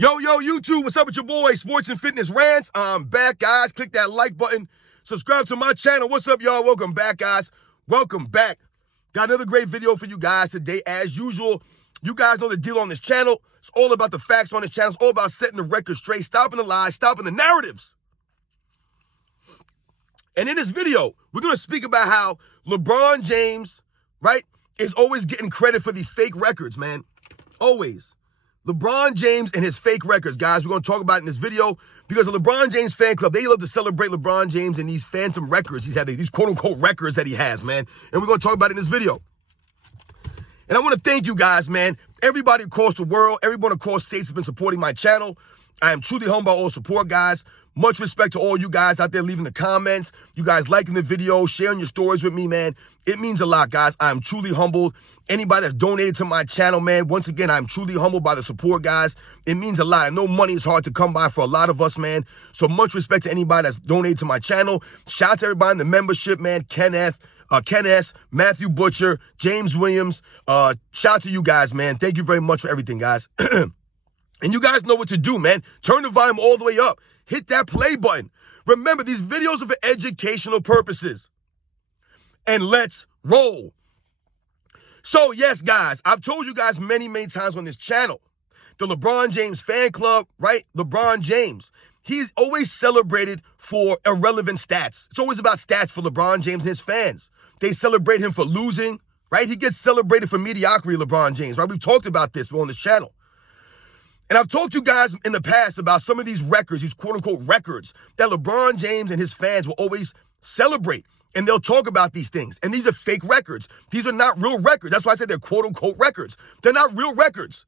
Yo, YouTube, what's up with your boy, Sports and Fitness Rants? I'm back, guys. Click that like button. Subscribe to my channel. What's up, y'all? Welcome back, guys. Welcome back. Got another great video for you guys today. As usual, you guys know the deal on this channel. It's all about the facts on this channel. It's all about setting the record straight, stopping the lies, stopping the narratives. And in this video, we're going to speak about how LeBron James, right, is always getting credit for these fake records, man. Always. LeBron James and his fake records, guys. We're going to talk about it in this video because the LeBron James fan club, they love to celebrate LeBron James and these phantom records. He's had these quote-unquote records that he has, man. And we're going to talk about it in this video. And I want to thank you guys, man. Everybody across the world, everyone across states has been supporting my channel. I am truly humbled by all support, guys. Much respect to all you guys out there leaving the comments. You guys liking the video, sharing your stories with me, man. It means a lot, guys. I am truly humbled. Anybody that's donated to my channel, man, once again, I'm truly humbled by the support, guys. It means a lot. I know money is hard to come by for a lot of us, man. So much respect to anybody that's donated to my channel. Shout out to everybody in the membership, man. Ken S., Matthew Butcher, James Williams. Shout out to you guys, man. Thank you very much for everything, guys. And you guys know what to do, man. Turn the volume all the way up. Hit that play button. Remember, these videos are for educational purposes. And let's roll. So, yes, guys, I've told you guys many, many times on this channel, the LeBron James fan club, right? LeBron James, he's always celebrated for irrelevant stats. It's always about stats for LeBron James and his fans. They celebrate him for losing, right? He gets celebrated for mediocrity, LeBron James, right? We've talked about this on this channel. And I've talked to you guys in the past about some of these records, these quote-unquote records, that LeBron James and his fans will always celebrate. And they'll talk about these things. And these are fake records. These are not real records. That's why I said they're quote-unquote records. They're not real records.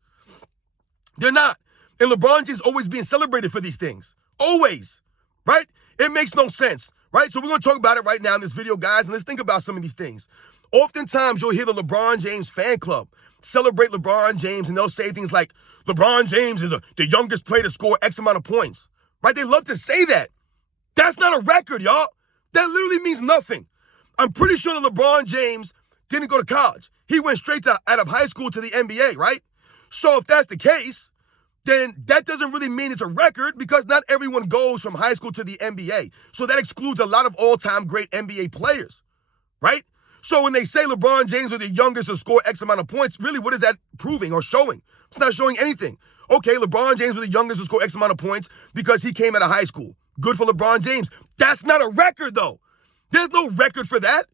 They're not. And LeBron James is always being celebrated for these things. Always. Right? It makes no sense. Right? So we're going to talk about it right now in this video, guys. And let's think about some of these things. Oftentimes, you'll hear the LeBron James fan club celebrate LeBron James, and they'll say things like, LeBron James is the youngest player to score X amount of points. Right? They love to say that. That's not a record, y'all. That literally means nothing. I'm pretty sure that LeBron James didn't go to college. He went straight out of high school to the NBA, right? So if that's the case, then that doesn't really mean it's a record because not everyone goes from high school to the NBA. So that excludes a lot of all-time great NBA players, right? So when they say LeBron James was the youngest to score X amount of points, really, what is that proving or showing? It's not showing anything. Okay, LeBron James was the youngest to score X amount of points because he came out of high school. Good for LeBron James. That's not a record, though. There's no record for that.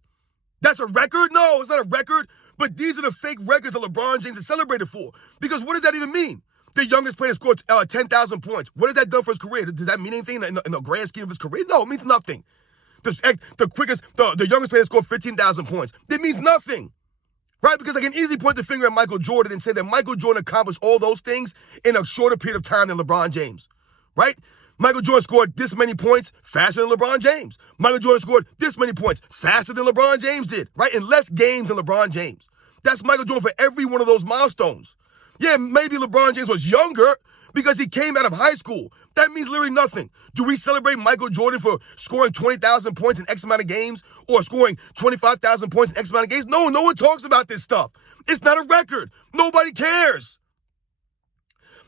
That's a record? No, it's not a record. But these are the fake records that LeBron James is celebrated for. Because what does that even mean? The youngest player scored 10,000 points. What has that done for his career? Does that mean anything in the grand scheme of his career? No, it means nothing. The youngest player scored 15,000 points. It means nothing. Right? Because I can easily point the finger at Michael Jordan and say that Michael Jordan accomplished all those things in a shorter period of time than LeBron James. Right? Michael Jordan scored this many points faster than LeBron James. Michael Jordan scored this many points faster than LeBron James did, right? In less games than LeBron James. That's Michael Jordan for every one of those milestones. Yeah, maybe LeBron James was younger because he came out of high school. That means literally nothing. Do we celebrate Michael Jordan for scoring 20,000 points in X amount of games or scoring 25,000 points in X amount of games? No one talks about this stuff. It's not a record. Nobody cares.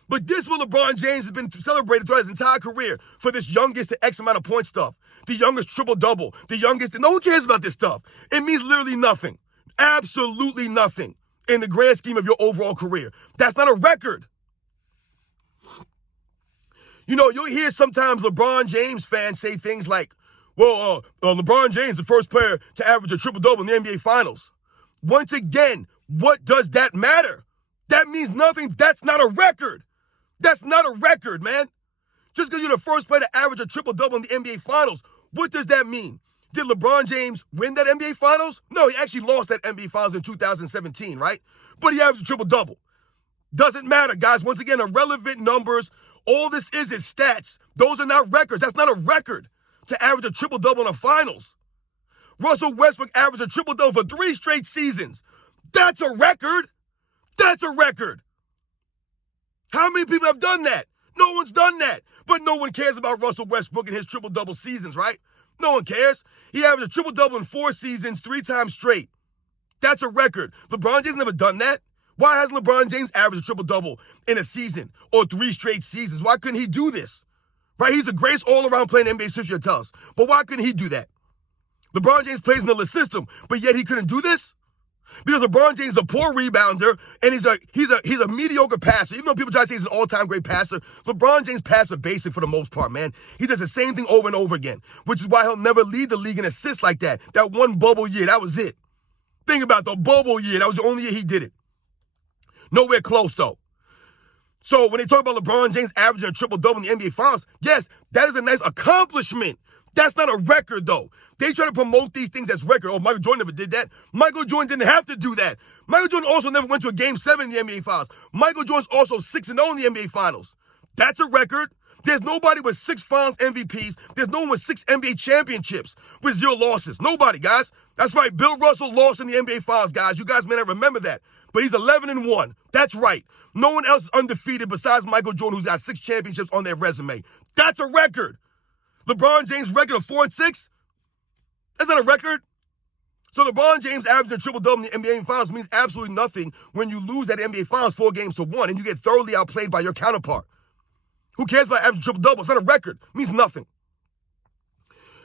But this is what LeBron James has been celebrated throughout his entire career for this youngest to X amount of point stuff. The youngest triple-double. The youngest. No one cares about this stuff. It means literally nothing. Absolutely nothing in the grand scheme of your overall career. That's not a record. You know, you'll hear sometimes LeBron James fans say things like, well, LeBron James, the first player to average a triple-double in the NBA Finals. Once again, what does that matter? That means nothing. That's not a record. That's not a record, man. Just because you're the first player to average a triple-double in the NBA Finals, what does that mean? Did LeBron James win that NBA Finals? No, he actually lost that NBA Finals in 2017, right? But he averaged a triple-double. Doesn't matter, guys. Once again, irrelevant numbers. All this is stats. Those are not records. That's not a record to average a triple-double in the finals. Russell Westbrook averaged a triple-double for 3 straight seasons. That's a record. That's a record. How many people have done that? No one's done that. But no one cares about Russell Westbrook and his triple-double seasons, right? No one cares. He averaged a triple-double in 4 seasons, 3 times straight. That's a record. LeBron James never done that. Why hasn't LeBron James averaged a triple-double in a season or 3 straight seasons? Why couldn't he do this? Right? He's the greatest all-around player in NBA's history, tell us. But why couldn't he do that? LeBron James plays in the system, but yet he couldn't do this? Because LeBron James is a poor rebounder, and he's a mediocre passer. Even though people try to say he's an all-time great passer, LeBron James passes basic for the most part, man. He does the same thing over and over again, which is why he'll never lead the league in assists like that. That one bubble year, that was it. Think about the bubble year. That was the only year he did it. Nowhere close, though. So when they talk about LeBron James averaging a triple-double in the NBA Finals, yes, that is a nice accomplishment. That's not a record, though. They try to promote these things as record. Oh, Michael Jordan never did that. Michael Jordan didn't have to do that. Michael Jordan also never went to a Game 7 in the NBA Finals. Michael Jordan's also 6-0 in the NBA Finals. That's a record. There's nobody with 6 Finals MVPs. There's no one with 6 NBA championships with 0 losses. Nobody, guys. That's right. Bill Russell lost in the NBA Finals, guys. You guys may not remember that. But he's 11-1. That's right. No one else is undefeated besides Michael Jordan, who's got 6 championships on their resume. That's a record. LeBron James' record of 4-6? That's not a record. So LeBron James averaging a triple-double in the NBA Finals means absolutely nothing when you lose that NBA Finals 4-1 and you get thoroughly outplayed by your counterpart. Who cares about averaging triple-double? It's not a record. It means nothing.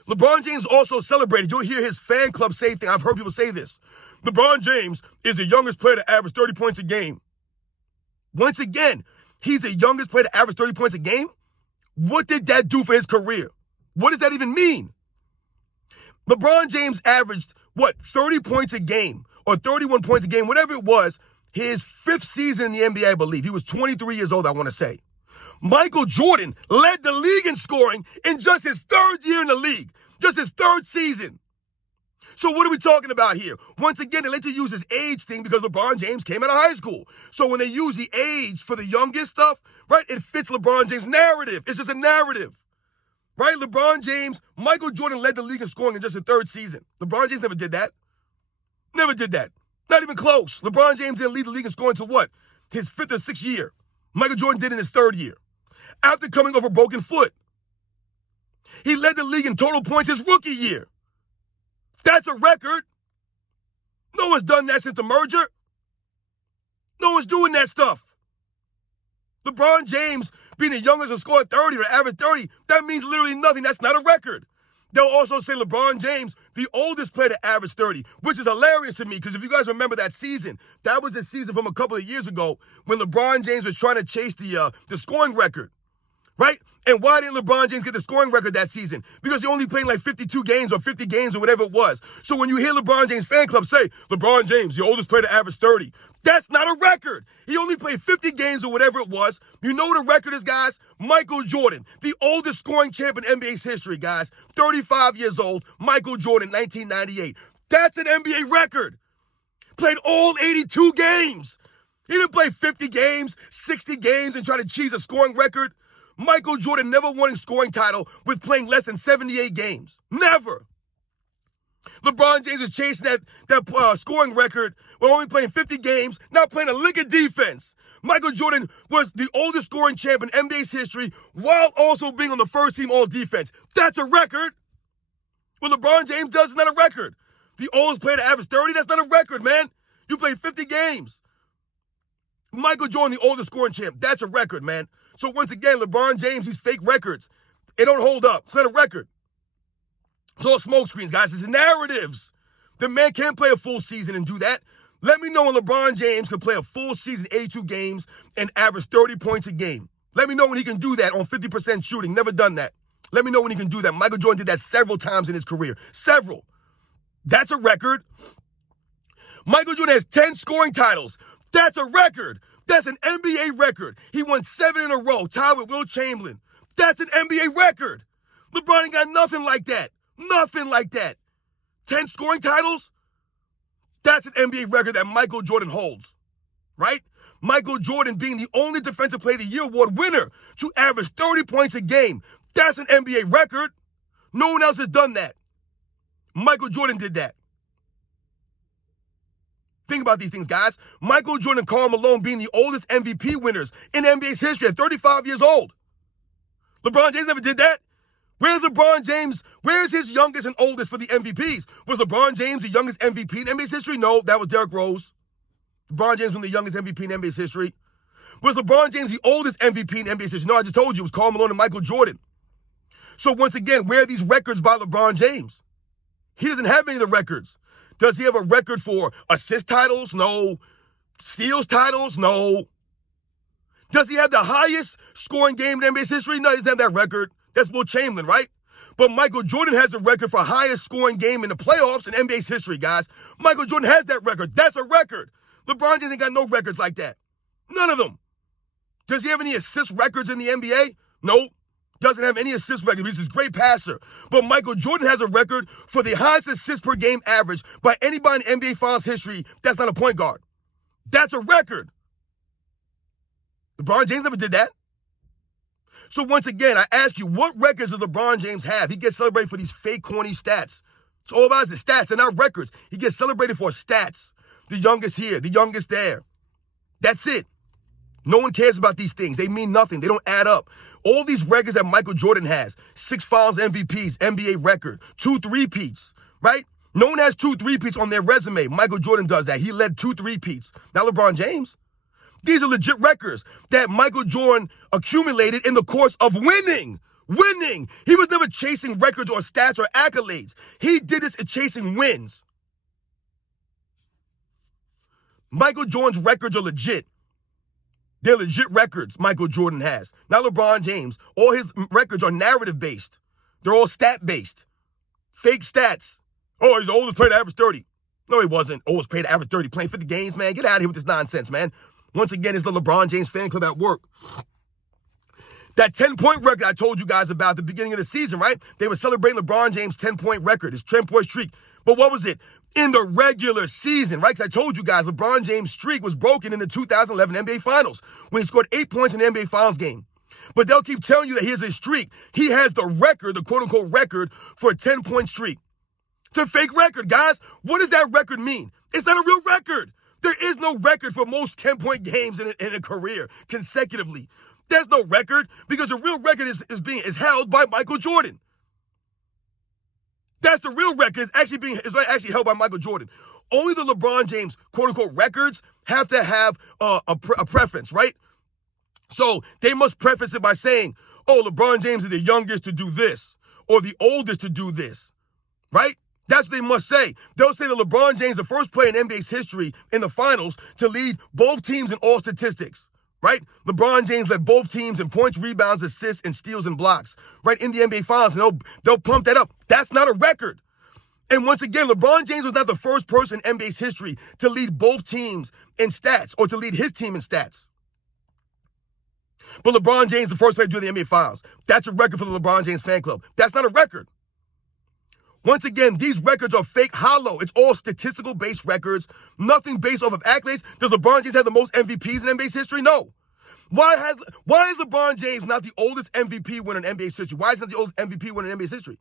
LeBron James also celebrated. You'll hear his fan club say things. I've heard people say this. LeBron James is the youngest player to average 30 points a game. Once again, he's the youngest player to average 30 points a game? What did that do for his career? What does that even mean? LeBron James averaged, 30 points a game or 31 points a game, whatever it was, his 5th season in the NBA, I believe. He was 23 years old, I want to say. Michael Jordan led the league in scoring in just his 3rd year in the league, just his 3rd season. So what are we talking about here? Once again, they like to use this age thing because LeBron James came out of high school. So when they use the age for the youngest stuff, right, it fits LeBron James' narrative. It's just a narrative. Right? LeBron James, Michael Jordan led the league in scoring in just his 3rd season. LeBron James never did that. Never did that. Not even close. LeBron James didn't lead the league in scoring to what? His 5th or 6th year. Michael Jordan did in his 3rd year. After coming off a broken foot. He led the league in total points his rookie year. That's a record. No one's done that since the merger. No one's doing that stuff. LeBron James being the youngest to score 30 or average 30, that means literally nothing. That's not a record. They'll also say LeBron James, the oldest player to average 30, which is hilarious to me because if you guys remember that season, that was the season from a couple of years ago when LeBron James was trying to chase the scoring record, right? And why didn't LeBron James get the scoring record that season? Because he only played like 52 games or 50 games or whatever it was. So when you hear LeBron James fan club say, LeBron James, the oldest player to average 30, that's not a record. He only played 50 games or whatever it was. You know what the record is, guys? Michael Jordan, the oldest scoring champ in NBA's history, guys. 35 years old, Michael Jordan, 1998. That's an NBA record. Played all 82 games. He didn't play 50 games, 60 games and try to cheese a scoring record. Michael Jordan never won a scoring title with playing less than 78 games. Never. LeBron James is chasing that scoring record while only playing 50 games, not playing a lick of defense. Michael Jordan was the oldest scoring champ in NBA's history while also being on the first team all defense. That's a record. What LeBron James does is not a record. The oldest player to average 30, that's not a record, man. You played 50 games. Michael Jordan, the oldest scoring champ, that's a record, man. So once again, LeBron James, these fake records, they don't hold up. It's not a record. It's all smoke screens, guys. It's narratives. The man can't play a full season and do that. Let me know when LeBron James can play a full season, 82 games, and average 30 points a game. Let me know when he can do that on 50% shooting. Never done that. Let me know when he can do that. Michael Jordan did that several times in his career. Several. That's a record. Michael Jordan has 10 scoring titles. That's a record. That's an NBA record. He won 7 in a row, tied with Will Chamberlain. That's an NBA record. LeBron ain't got nothing like that. Nothing like that. 10 scoring titles? That's an NBA record that Michael Jordan holds, right? Michael Jordan being the only Defensive Player of the Year award winner to average 30 points a game. That's an NBA record. No one else has done that. Michael Jordan did that. Think about these things, guys. Michael Jordan and Karl Malone being the oldest MVP winners in NBA's history at 35 years old. LeBron James never did that. Where's LeBron James? Where's his youngest and oldest for the MVPs? Was LeBron James the youngest MVP in NBA's history? No, that was Derrick Rose. LeBron James won the youngest MVP in NBA's history. Was LeBron James the oldest MVP in NBA's history? No, I just told you it was Karl Malone and Michael Jordan. So once again, where are these records by LeBron James? He doesn't have any of the records. Does he have a record for assist titles? No. Steals titles? No. Does he have the highest scoring game in NBA's history? No, he doesn't have that record. That's Will Chamberlain, right? But Michael Jordan has a record for highest scoring game in the playoffs in NBA's history, guys. Michael Jordan has that record. That's a record. LeBron James ain't got no records like that. None of them. Does he have any assist records in the NBA? Nope. Doesn't have any assist records. He's a great passer. But Michael Jordan has a record for the highest assist per game average by anybody in NBA Finals history that's not a point guard. That's a record. LeBron James never did that. So once again, I ask you, what records does LeBron James have? He gets celebrated for these fake, corny stats. It's all about his stats. They're not records. He gets celebrated for stats. The youngest here, the youngest there. That's it. No one cares about these things. They mean nothing. They don't add up. All these records that Michael Jordan has, 6 Finals MVPs, NBA record, 2 3-peats, right? No one has 2 3-peats on their resume. Michael Jordan does that. He led 2 3-peats. Not LeBron James. These are legit records that Michael Jordan accumulated in the course of winning. Winning. He was never chasing records or stats or accolades. He did this in chasing wins. Michael Jordan's records are legit. They're legit records Michael Jordan has. Not LeBron James. All his records are narrative-based. They're all stat-based. Fake stats. Oh, he's the oldest player to average 30. No, he wasn't. Oldest player to average 30. Playing 50 games, man. Get out of here with this nonsense, man. Once again, it's the LeBron James fan club at work. That 10-point record I told you guys about at the beginning of the season, right? They were celebrating LeBron James' 10-point record, his 10-point streak. But what was it? In the regular season, right? Because I told you guys, LeBron James' streak was broken in the 2011 NBA Finals when he scored 8 points in the NBA Finals game. But they'll keep telling you that here's his streak. He has the record, the quote-unquote record, for a 10-point streak. It's a fake record, guys. What does that record mean? It's not a real record. There is no record for most 10-point games in a career consecutively. There's no record because the real record is held by Michael Jordan. That's the real record. It's actually held by Michael Jordan. Only the LeBron James quote-unquote records have to have a preference, right? So they must preface it by saying, oh, LeBron James is the youngest to do this or the oldest to do this, right? That's what they must say. They'll say that LeBron James is the first player in NBA's history in the finals to lead both teams in all statistics, right? LeBron James led both teams in points, rebounds, assists, and steals and blocks, right, in the NBA finals, and they'll pump that up. That's not a record. And once again, LeBron James was not the first person in NBA's history to lead both teams in stats or to lead his team in stats. But LeBron James is the first player to do the NBA finals. That's a record for the LeBron James fan club. That's not a record. Once again, these records are fake, hollow. It's all statistical-based records, nothing based off of accolades. Does LeBron James have the most MVPs in NBA's history? No. Why is LeBron James not the oldest MVP winner in NBA's history? Why is he not the oldest MVP winner in NBA's history?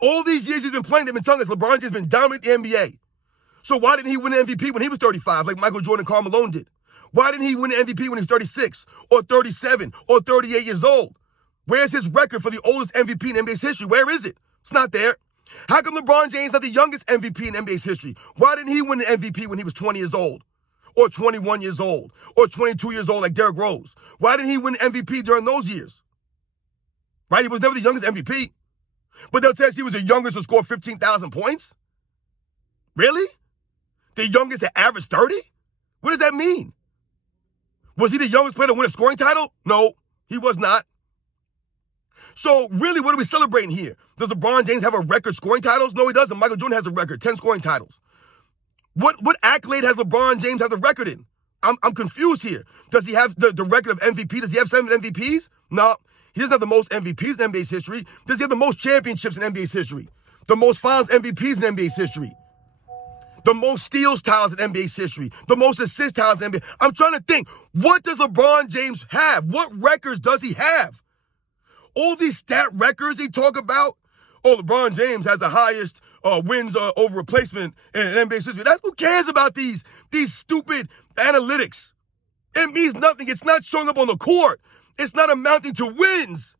All these years he's been playing, they've been telling us LeBron James has been dominating the NBA. So why didn't he win an MVP when he was 35, like Michael Jordan and Karl Malone did? Why didn't he win an MVP when he was 36 or 37 or 38 years old? Where's his record for the oldest MVP in NBA's history? Where is it? It's not there. How come LeBron James not the youngest MVP in NBA's history? Why didn't he win an MVP when he was 20 years old? Or 21 years old? Or 22 years old like Derrick Rose? Why didn't he win an MVP during those years? Right? He was never the youngest MVP. But they'll tell us he was the youngest to score 15,000 points? Really? The youngest to average 30? What does that mean? Was he the youngest player to win a scoring title? No, he was not. So really, what are we celebrating here? Does LeBron James have a record scoring titles? No, he doesn't. Michael Jordan has a record, 10 scoring titles. What accolade has LeBron James have the record in? I'm confused here. Does he have the record of MVP? Does he have 7 MVPs? No, he doesn't have the most MVPs in NBA's history. Does he have the most championships in NBA's history? The most finals MVPs in NBA's history? The most steals titles in NBA's history? The most assist titles in NBA? I'm trying to think, what does LeBron James have? What records does he have? All these stat records he talk about, oh, LeBron James has the highest wins over replacement in NBA's history. Who cares about these stupid analytics? It means nothing. It's not showing up on the court. It's not amounting to wins.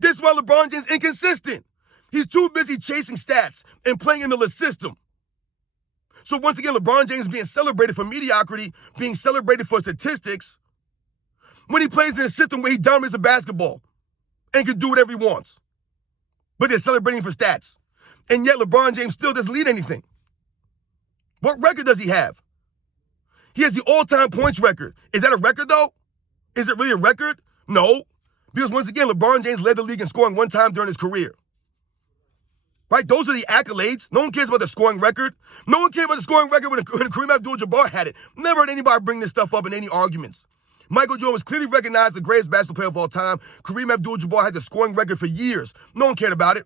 This is why LeBron James is inconsistent. He's too busy chasing stats and playing in the system. So once again, LeBron James being celebrated for mediocrity, being celebrated for statistics, when he plays in a system where he dominates the basketball and can do whatever he wants. But they're celebrating for stats. And yet LeBron James still doesn't lead anything. What record does he have? He has the all-time points record. Is that a record, though? Is it really a record? No. Because once again, LeBron James led the league in scoring one time during his career. Right? Those are the accolades. No one cares about the scoring record. No one cared about the scoring record when Kareem Abdul-Jabbar had it. Never heard anybody bring this stuff up in any arguments. Michael Jordan was clearly recognized the greatest basketball player of all time. Kareem Abdul-Jabbar had the scoring record for years. No one cared about it.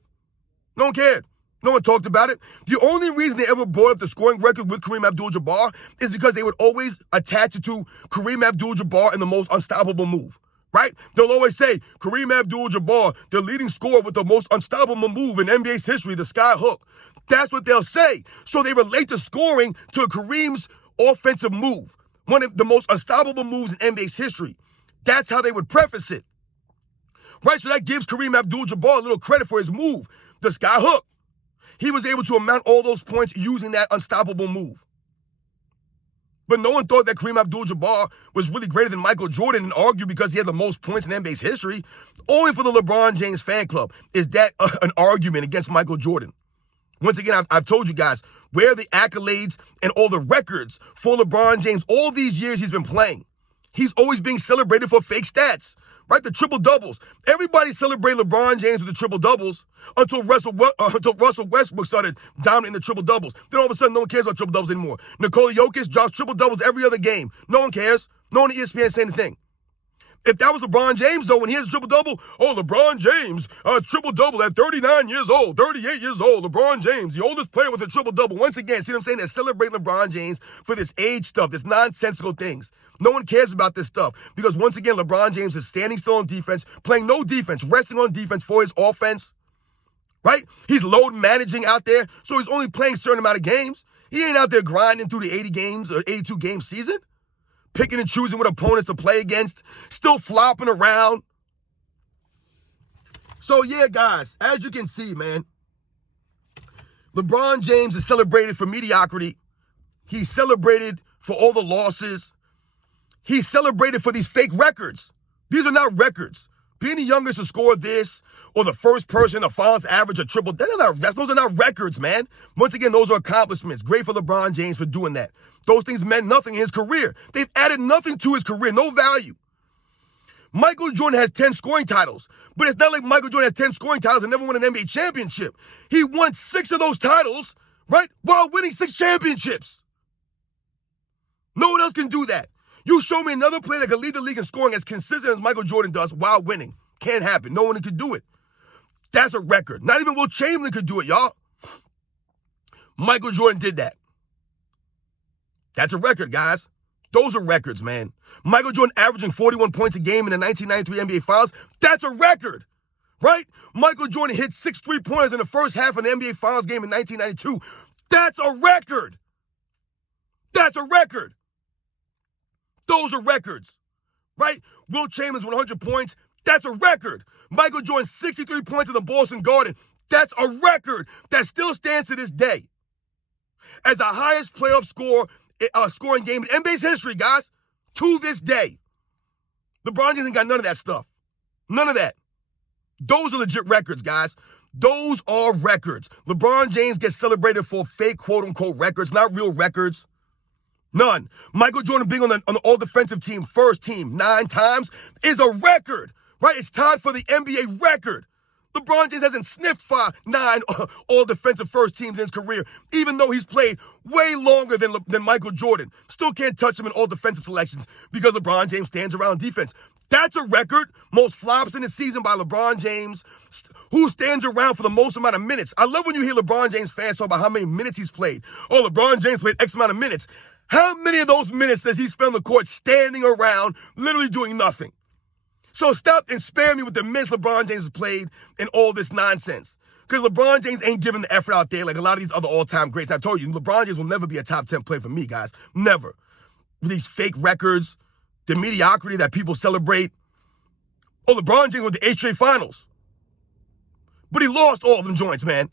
No one cared. No one talked about it. The only reason they ever brought up the scoring record with Kareem Abdul-Jabbar is because they would always attach it to Kareem Abdul-Jabbar in the most unstoppable move. Right? They'll always say, Kareem Abdul-Jabbar, the leading scorer with the most unstoppable move in NBA's history, the sky hook. That's what they'll say. So they relate the scoring to Kareem's offensive move, one of the most unstoppable moves in NBA's history. That's how they would preface it. Right? So that gives Kareem Abdul-Jabbar a little credit for his move, the sky hook. He was able to amount all those points using that unstoppable move. But no one thought that Kareem Abdul-Jabbar was really greater than Michael Jordan and argued because he had the most points in NBA's history. Only for the LeBron James fan club is that an argument against Michael Jordan. Once again, I've told you guys, where are the accolades and all the records for LeBron James all these years he's been playing? He's always being celebrated for fake stats, right? The triple-doubles. Everybody celebrated LeBron James with the triple-doubles until Russell Westbrook started dominating the triple-doubles. Then all of a sudden, no one cares about triple-doubles anymore. Nikola Jokic drops triple-doubles every other game. No one cares. No one at ESPN is saying anything. If that was LeBron James, though, when he has a triple-double, oh, LeBron James, triple-double at 39 years old, 38 years old, LeBron James, the oldest player with a triple-double. Once again, see what I'm saying? They're celebrating LeBron James for this age stuff, this nonsensical things. No one cares about this stuff because, once again, LeBron James is standing still on defense, playing no defense, resting on defense for his offense, right? He's load managing out there, so he's only playing a certain amount of games. He ain't out there grinding through the 80 games or 82-game season, picking and choosing what opponents to play against, still flopping around. So, yeah, guys, as you can see, man, LeBron James is celebrated for mediocrity. He's celebrated for all the losses. He's celebrated for these fake records. These are not records. Being the youngest to score this or the first person to finals average a triple, those are not records, man. Once again, those are accomplishments. Great for LeBron James for doing that. Those things meant nothing in his career. They've added nothing to his career, no value. Michael Jordan has 10 scoring titles, but it's not like Michael Jordan has 10 scoring titles and never won an NBA championship. He won 6 of those titles, right, while winning 6 championships. No one else can do that. You show me another player that can lead the league in scoring as consistent as Michael Jordan does while winning. Can't happen. No one could do it. That's a record. Not even Will Chamberlain could do it, y'all. Michael Jordan did that. That's a record, guys. Those are records, man. Michael Jordan averaging 41 points a game in the 1993 NBA Finals. That's a record, right? Michael Jordan hit 6 3-pointers in the first half of the NBA Finals game in 1992. That's a record. That's a record. Those are records, right? Will Chamberlain's 100 points. That's a record. Michael Jordan, 63 points in the Boston Garden. That's a record that still stands to this day as the highest playoff scoring game in NBA's history, guys, to this day. LeBron James ain't got none of that stuff. None of that. Those are legit records, guys. Those are records. LeBron James gets celebrated for fake quote-unquote records, not real records. None. Michael Jordan being on the all-defensive team, first team, 9 times, is a record, right? It's tied for the NBA record. LeBron James hasn't sniffed 9 all-defensive first teams in his career, even though he's played way longer than Michael Jordan. Still can't touch him in all-defensive selections because LeBron James stands around defense. That's a record. Most flops in the season by LeBron James, who stands around for the most amount of minutes. I love when you hear LeBron James fans talk about how many minutes he's played. Oh, LeBron James played X amount of minutes. How many of those minutes does he spend on the court standing around, literally doing nothing? So stop and spare me with the minutes LeBron James has played and all this nonsense. Because LeBron James ain't giving the effort out there like a lot of these other all-time greats. I told you, LeBron James will never be a top 10 player for me, guys. Never. With these fake records, the mediocrity that people celebrate. Oh, LeBron James went to 8 straight finals. But he lost all of them joints, man.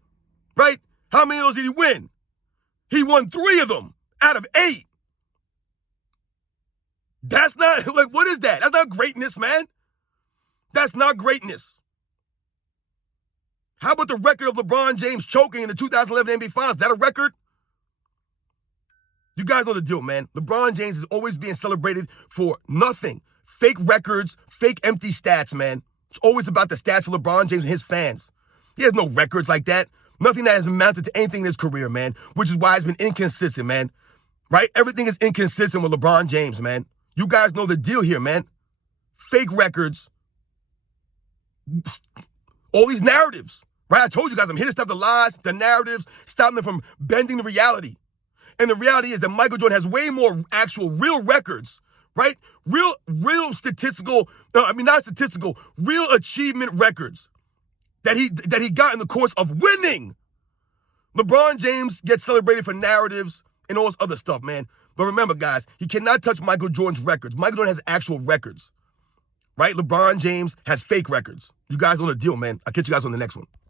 Right? How many of those did he win? He won 3 of them out of 8. That's not, like, what is that? That's not greatness, man. That's not greatness. How about the record of LeBron James choking in the 2011 NBA Finals? Is that a record? You guys know the deal, man. LeBron James is always being celebrated for nothing. Fake records, fake empty stats, man. It's always about the stats for LeBron James and his fans. He has no records like that. Nothing that has amounted to anything in his career, man, which is why it's been inconsistent, man. Right? Everything is inconsistent with LeBron James, man. You guys know the deal here, man. Fake records. All these narratives, right? I told you guys, I'm here to stop the lies, the narratives, stop them from bending the reality. And the reality is that Michael Jordan has way more actual real records, right? Real statistical, not statistical, real achievement records that he got in the course of winning. LeBron James gets celebrated for narratives and all this other stuff, man. But remember, guys, he cannot touch Michael Jordan's records. Michael Jordan has actual records, right? LeBron James has fake records. You guys know the deal, man. I'll catch you guys on the next one.